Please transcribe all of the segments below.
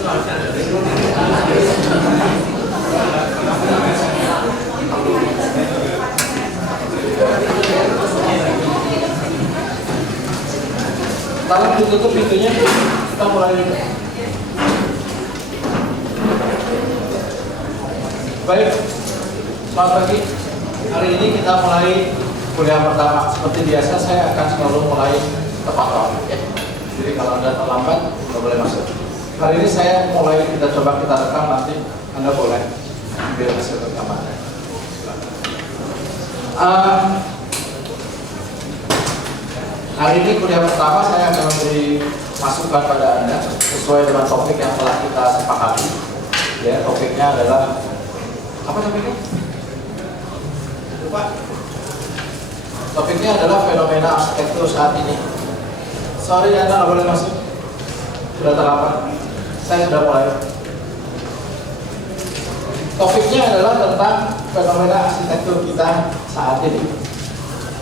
Tolong ditutup pintunya, kita mulai. Baik, selamat pagi. Hari ini kita mulai kuliah pertama. Seperti biasa, saya akan selalu mulai tepat waktu. Jadi kalau Anda terlambat, nggak boleh masuk. Hari ini saya mulai, kita coba kita rekam, nanti Anda boleh ambil hasil rekaman. Hari ini kuliah pertama saya akan memberi masukan pada Anda sesuai dengan topik yang telah kita sepakati. Ya, topiknya adalah apa topiknya? Lupa. Topiknya adalah fenomena arsitektur saat ini. Sorry, Anda nggak boleh masuk. Sudah terlambat. Saya sudah mulai. Topiknya adalah tentang fenomena arsitektur kita saat ini.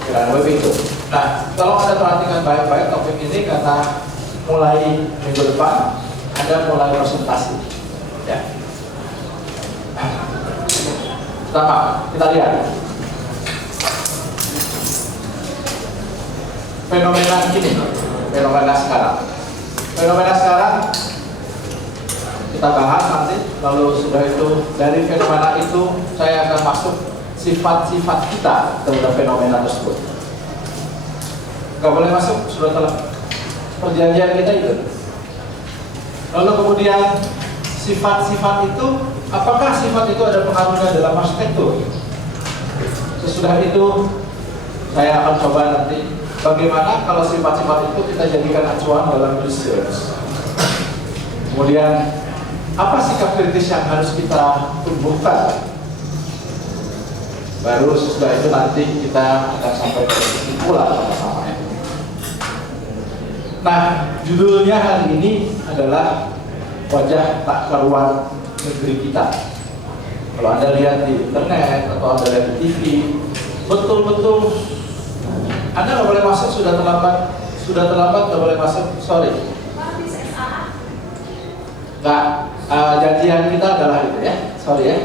Kira-kira begitu. Nah, kalau Anda perhatikan baik-baik topik ini karena mulai minggu depan Anda mulai presentasi. Ya. Pertama, kita lihat fenomena ini, fenomena sekarang. Fenomena sekarang kita bahas nanti. Lalu sudah itu dari fenomena itu saya akan masuk sifat-sifat kita terhadap fenomena tersebut. Gak boleh masuk, sudah telah perjanjian kita itu. Lalu kemudian sifat-sifat itu, apakah sifat itu ada pengaruhnya dalam arsitektur? Sesudah itu saya akan coba nanti bagaimana kalau sifat-sifat itu kita jadikan acuan dalam research. Kemudian apa sikap kritis yang harus kita tumbuhkan? Baru sesudah itu nanti kita akan sampai ke kesimpulan sama-sama. Nah, judulnya hari ini adalah wajah tak karuan negeri kita. Kalau Anda lihat di internet atau Anda lihat di TV, betul-betul Anda nggak boleh masuk, sudah terlambat nggak boleh masuk, sorry. Nggak, janjian kita adalah itu ya, sorry ya.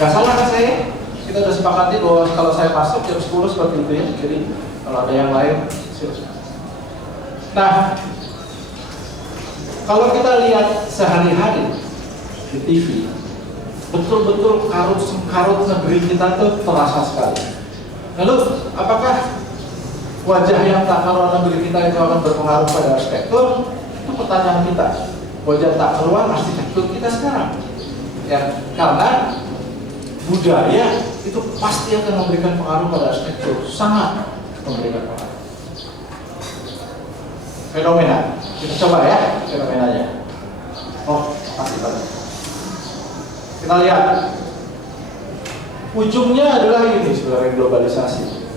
Nggak salah kan saya? Kita sudah sepakati bahwa kalau saya masuk jam 10 seperti itu ya. Jadi kalau ada yang lain silakan. Nah, kalau kita lihat sehari-hari di TV, betul-betul karut negeri kita tuh terasa sekali. Lalu apakah wajah yang tak karuan negeri kita itu akan berpengaruh pada arsitektur? Itu pertanyaan kita. Wajah tak karuan arsitektur kita sekarang. Ya, karena budaya itu pasti akan memberikan pengaruh pada arsitektur, sangat memberikan pengaruh. Fenomena, kita coba ya fenomenanya. Oh, pasti banget. Kita lihat, ujungnya adalah ini sebenarnya globalisasi.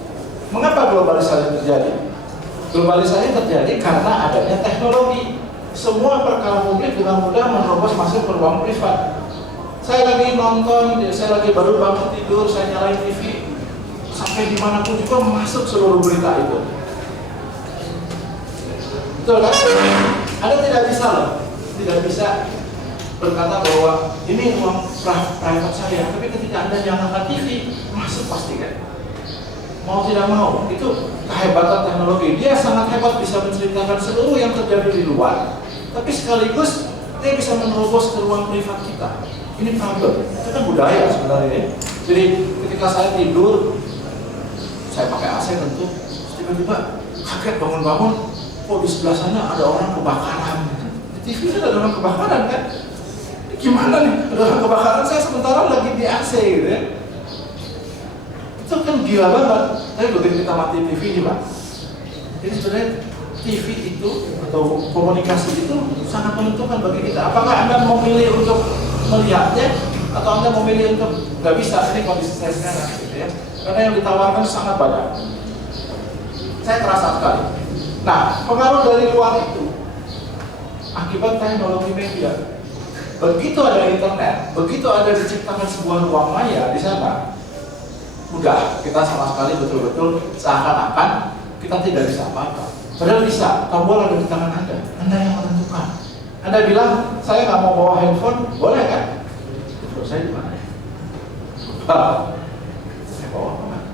Mengapa globalisasi terjadi? Globalisasi terjadi karena adanya teknologi. Semua perkara publik dengan mudah menerobos masuk ke ruang privat. Saya lagi nonton, saya lagi baru bangun tidur, saya nyalain TV, sampai dimanapun juga masuk seluruh berita itu. Betul kan? Anda tidak bisa loh, tidak bisa berkata bahwa ini ruang private saya, tapi ketika Anda nyalakan TV, masuk pasti kan? Mau tidak mau, itu kehebatan teknologi. Dia sangat hebat, bisa menceritakan seluruh yang terjadi di luar, tapi sekaligus dia bisa menerobos ke ruang privat kita. Ini problem, itu kan budaya sebenarnya. Jadi ketika saya tidur, saya pakai AC tentu, tiba-tiba kaget bangun-bangun, oh di sebelah sana ada orang kebakaran. Di TV ada orang kebakaran kan? Gimana nih, ada orang kebakaran, saya sementara lagi di AC gitu ya. Itu kan gila banget. Tapi begitu kita mati TV nih Pak. Jadi sebenarnya TV itu atau komunikasi itu sangat menentukan bagi kita. Apakah Anda memilih untuk melihatnya atau Anda memilih untuk nggak bisa? Ini kondisi saya sekarang gitu ya. Karena yang ditawarkan sangat banyak. Saya terasa sekali. Nah, pengaruh dari luar itu akibat teknologi media. Begitu ada internet, begitu ada diciptakan sebuah ruang maya di sana, udah kita sama sekali betul-betul seakan-akan kita tidak bisa apa-apa. Padahal bisa, tombol ada di tangan Anda yang menentukan. Anda bilang, saya nggak mau bawa handphone, boleh kan? Terus saya di mana ya? Saya bawa kemana?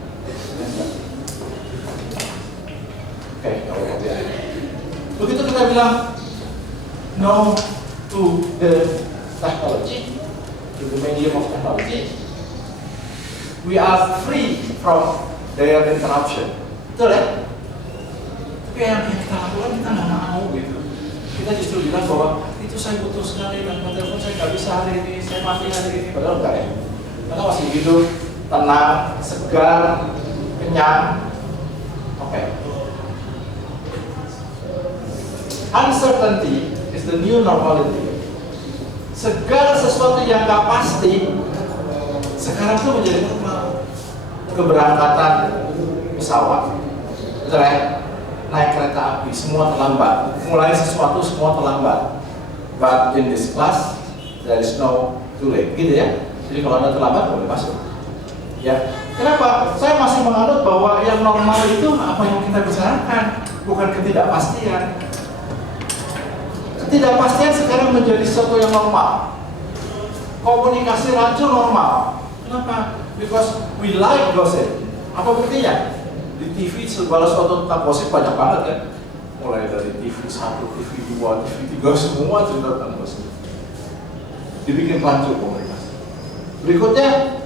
Oke, kalau ya. Begitu kita bilang no to the technology, to the medium of technology, we are free from their interruption. Betul ya? Tapi yang kita lakukan kita nggak mau gitu. Kita justru bilang bahwa itu saya butuh sekali dan telepon saya nggak bisa hari ini, saya mati hari ini. Padahal enggak ya. Karena masih hidup, tenang, segar, kenyang. Oke. Uncertainty is the new normality. Segala sesuatu yang nggak pasti sekarang tuh menjadi normal. Keberangkatan pesawat, betul ya? Naik kereta api, semua terlambat. Mulai sesuatu semua terlambat. But in this class, there is no too late, gitu ya. Jadi kalau Anda terlambat boleh masuk. Ya, kenapa? Saya masih menganut bahwa yang normal itu apa yang kita bicarakan, bukan ketidakpastian. Ketidakpastian sekarang menjadi sesuatu yang normal. Komunikasi rancu normal. Kenapa? Because we like gossip. Apa buktinya? Di TV segala sesuatu tentang gosip banyak banget kan. Mulai dari TV 1, TV 2, TV 3, semua cerita tentang gosip. Dibikin rancu komunikasi. Berikutnya,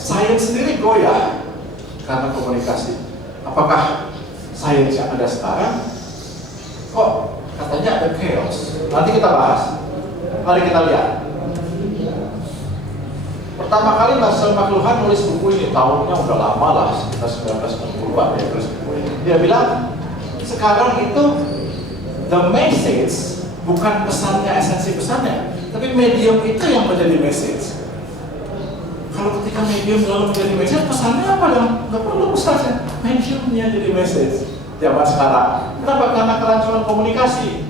sains sendiri goyah karena komunikasi. Apakah sains yang ada sekarang kok katanya ada chaos? Nanti kita bahas. Mari kita lihat. Pertama kali Marcel McLuhan nulis buku ini, tahunnya udah lama lah, sekitar 1960-an dia tulis buku ini. Dia bilang, sekarang itu the message bukan pesannya, esensi pesannya, tapi medium itu yang menjadi message. Kalau ketika medium lalu menjadi message, pesannya apa dong? Nggak perlu pesannya, mediumnya jadi message. Zaman sekarang, kenapa? Karena kelancaran komunikasi.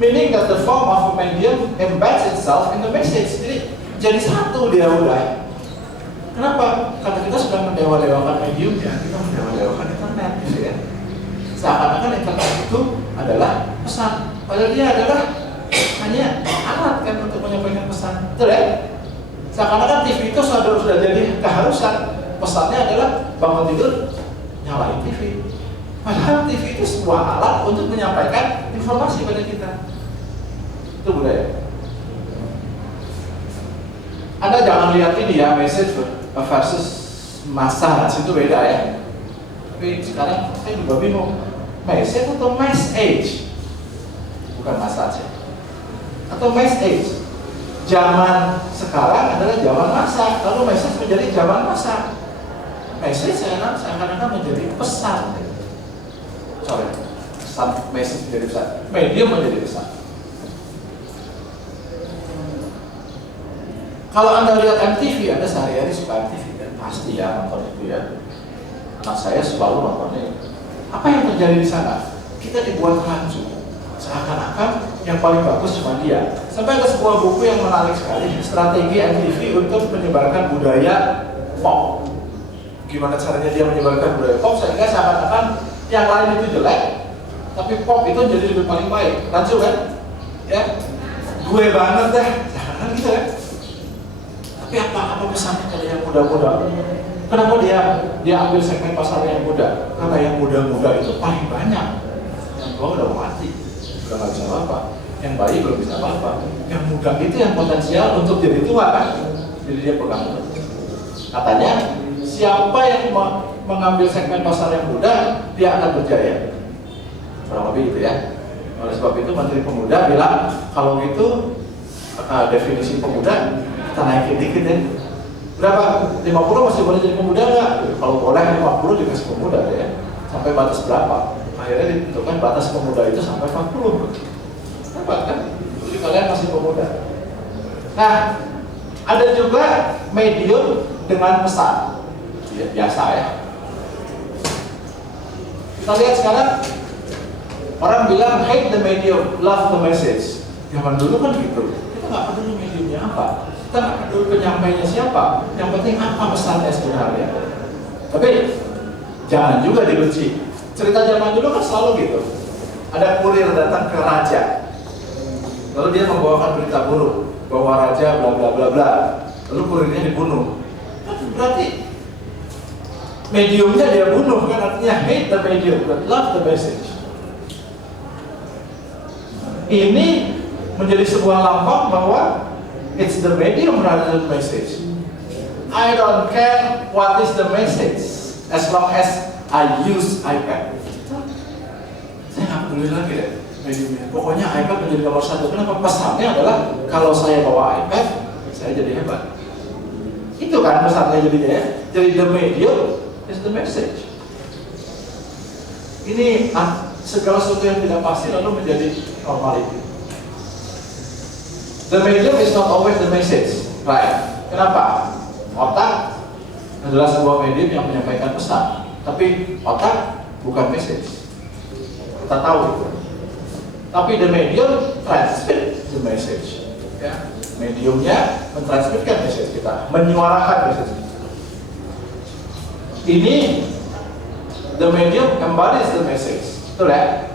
Meaning that the form of a medium embeds itself in the message. Jadi satu dia udah. Kenapa? Karena kita sudah mendewa-dewakan mediumnya, kita mendewa-dewakan internet, gitu ya. Seakan-akan internet itu adalah pesan, padahal dia adalah hanya alat kan untuk menyampaikan pesan, betul ya? Seakan-akan TV itu sudah jadi keharusan, pesannya adalah bangun tidur, nyalain TV. Padahal TV itu sebuah alat untuk menyampaikan informasi pada kita. Itu budaya. Anda jangan lihat ini ya, message versus massa, itu beda ya. Tapi sekarang saya juga bingung, message atau message? Bukan massa aja. Atau message. Zaman sekarang adalah zaman massa, lalu message menjadi zaman massa. Message seakan-akan menjadi pesan. Sorry, pesan, message menjadi pesan. Medium menjadi pesan. Kalau Anda lihat MTV, Anda sehari-hari suka MTV kan? Pasti ya nonton itu ya. Anak saya selalu nontonnya. Apa yang terjadi di sana? Kita dibuat rancu. Seakan-akan yang paling bagus cuma dia. Sampai ada sebuah buku yang menarik sekali, strategi MTV untuk menyebarkan budaya pop. Gimana caranya dia menyebarkan budaya pop? Sehingga seakan-akan yang lain itu jelek, tapi pop itu jadi lebih paling baik. Rancu kan? Ya, gue banget deh. Jangan gitu ya. Tapi apa pesannya pada yang muda-muda? Kenapa dia ambil segmen pasar yang muda? Karena yang muda-muda itu paling banyak. Yang tua udah mati, udah nggak bisa apa-apa. Yang bayi belum bisa apa-apa. Yang muda itu yang potensial untuk jadi tua kan? Jadi dia pegang. Katanya siapa yang mengambil segmen pasar yang muda, dia akan berjaya. Kurang lebih itu ya. Oleh sebab itu Menteri Pemuda bilang kalau gitu definisi pemuda kita naikin dikit ya. Berapa? 50 masih boleh jadi pemuda nggak? Kalau boleh 50 dikasih pemuda ya. Sampai batas berapa? Akhirnya ditentukan batas pemuda itu sampai 40. Kenapa kan? Jadi kalian masih pemuda. Nah, ada juga medium dengan pesan. Ya, biasa ya. Kita lihat sekarang orang bilang hate the medium, love the message. Zaman dulu kan gitu. Kita nggak peduli mediumnya apa. Kita nggak peduli penyampainya siapa, yang penting apa pesannya sebenarnya. Tapi jangan juga dibenci. Cerita zaman dulu kan selalu gitu. kurir datang ke raja. Lalu dia membawakan berita buruk bahwa raja bla bla bla bla. Lalu kurirnya dibunuh. Berarti mediumnya dia bunuh, kan artinya hate the medium, but love the message. Ini menjadi sebuah lambang bahwa it's the medium rather than message. I don't care what is the message as long as I use iPad. Saya nggak peduli lagi deh mediumnya. Pokoknya iPad menjadi nomor satu. Kenapa? Pesannya adalah kalau saya bawa iPad, saya jadi hebat. Itu kan pesannya jadinya ya. Jadi the medium is the message. Ini segala sesuatu yang tidak pasti lalu menjadi normality. The medium is not always the message, right? Kenapa? Otak adalah sebuah medium yang menyampaikan pesan, tapi otak bukan message. Kita tahu itu. Tapi the medium transmit the message. Ya. Mediumnya mentransmitkan message kita, menyuarakan message kita. Ini the medium embodies the message. Betul ya?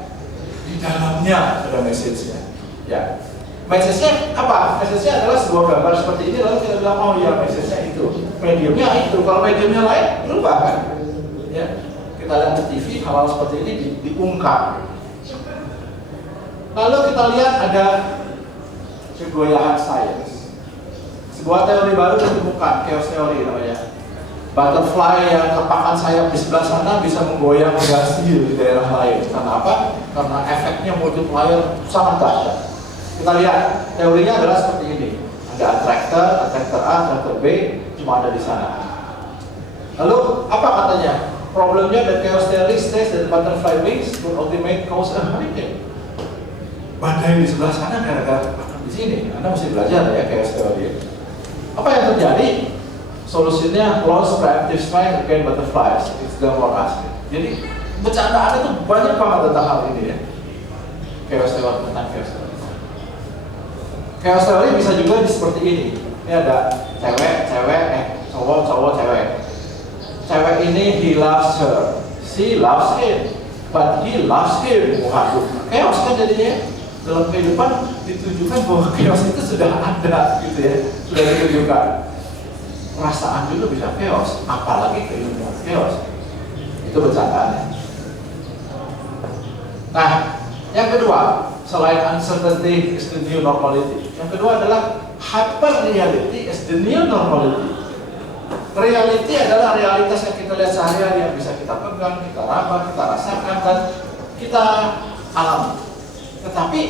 Di dalamnya ada message-nya. Ya. Message-nya apa? Message-nya adalah sebuah gambar seperti ini, lalu kita bilang, oh iya message-nya itu. Mediumnya itu. Kalau mediumnya lain, berubah kan? Ya. Kita lihat di TV, hal-hal seperti ini diungkap. Lalu kita lihat ada kegoyahan sains. Sebuah teori baru ditemukan, chaos theory namanya. Butterfly yang kepakan sayap di sebelah sana bisa menggoyang gasi di daerah lain. Karena apa? Karena efeknya multiplier sangat dahsyat. Kita lihat, teorinya adalah seperti ini. Ada attractor A, attractor B, cuma ada di sana. Lalu, apa katanya? Problemnya the chaos theory states that butterfly wings would ultimate cause a hurricane. Badai di sebelah sana gara-gara di sini. Anda mesti belajar ya chaos theory. Apa yang terjadi? Solusinya lost preemptive strike against butterflies. It's the more asking. Jadi, bercandaan itu banyak banget tentang hal ini ya. Chaos theory, tentang chaos theory. Chaos theory bisa juga seperti ini. Ini ada cowok, cewek. Cewek ini he loves her, she loves him, but he loves him. Waduh, chaos kan jadinya. Dalam kehidupan ditujukan bahwa chaos itu sudah ada, gitu ya, sudah ditujukan. Perasaan juga bisa chaos, apalagi kehidupan chaos. Itu bercandaannya. Nah, yang kedua, selain uncertainty is the new normality. Yang kedua adalah hyper reality is the new normality. Reality adalah realitas yang kita lihat sehari-hari, yang bisa kita pegang, kita raba, kita rasakan, dan kita alami. Tetapi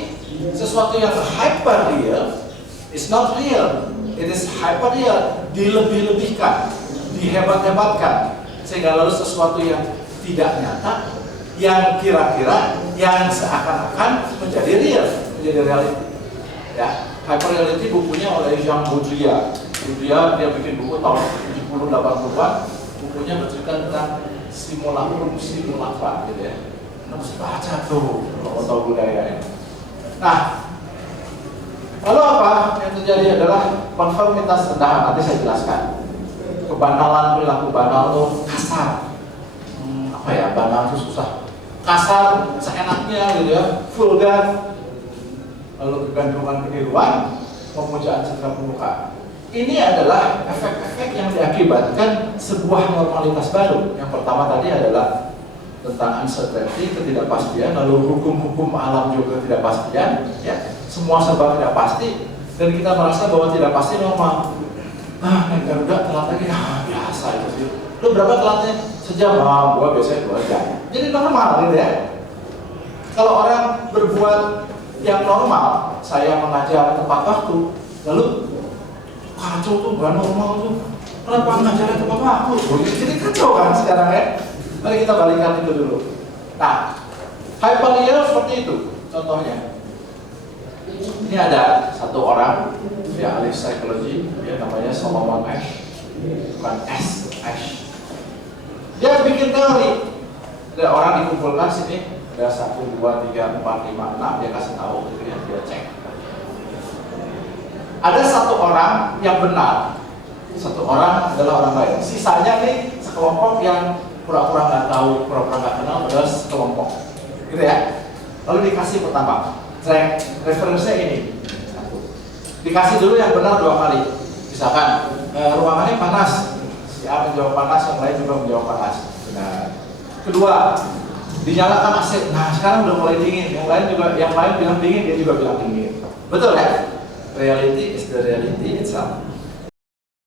sesuatu yang hyper real is not real. It is hyper real, dilebih-lebihkan, dihebat-hebatkan, sehingga lalu sesuatu yang tidak nyata, yang kira-kira, yang seakan-akan menjadi real, menjadi reality. Ya, hyper reality bukunya oleh Jean Baudrillard. Dia bikin buku tahun 70-80-an, bukunya bercerita tentang simulacrum gitu ya. Anda mesti baca tuh kalau tahu budaya. Nah, lalu apa yang terjadi adalah konformitas rendahan. Nanti saya jelaskan. Kebanalan, perilaku banal tuh kasar. Apa ya, banal itu susah. Kasar, seenaknya gitu ya, vulgar. Lalu kegantungan keniruan, pemujaan citra permukaan. Ini adalah efek-efek yang diakibatkan sebuah normalitas baru. Yang pertama tadi adalah tentang uncertainty, ketidakpastian, lalu hukum-hukum alam juga ketidakpastian, ya, semua serba tidak pasti, dan kita merasa bahwa tidak pasti normal. Naik Garuda telat lagi, biasa itu sih. Lu berapa telatnya? Sejam, gua biasanya 2 jam. Jadi normal gitu ya. Kalau orang berbuat yang normal, saya mengajar tepat waktu, lalu kacau tuh, gak normal tuh, kenapa ngajarnya tepat waktu? Jadi kacau kan sekarang ya. Mari kita balikan itu dulu. Nah, hyperreal seperti itu contohnya. Ini ada satu orang, dia ahli psikologi, dia namanya Solomon Asch, bukan Asch. Dia bikin teori. Ada orang dikumpulkan sini, ada 1, 2, 3, 4, 5, 6, dia kasih tahu, gitu ya, dia cek. Ada satu orang yang benar, satu orang adalah orang lain. Sisanya nih sekelompok yang pura-pura nggak tahu, pura-pura nggak kenal, padahal sekelompok, gitu ya. Lalu dikasih pertama, track referensinya ini. Dikasih dulu yang benar 2 kali. Misalkan ruangannya panas, si A menjawab panas, yang lain juga menjawab panas. Benar. Kedua, dinyalakan AC. Nah, sekarang udah mulai dingin. Yang lain bilang dingin, dia juga bilang dingin. Betul ya? Reality is the reality itself.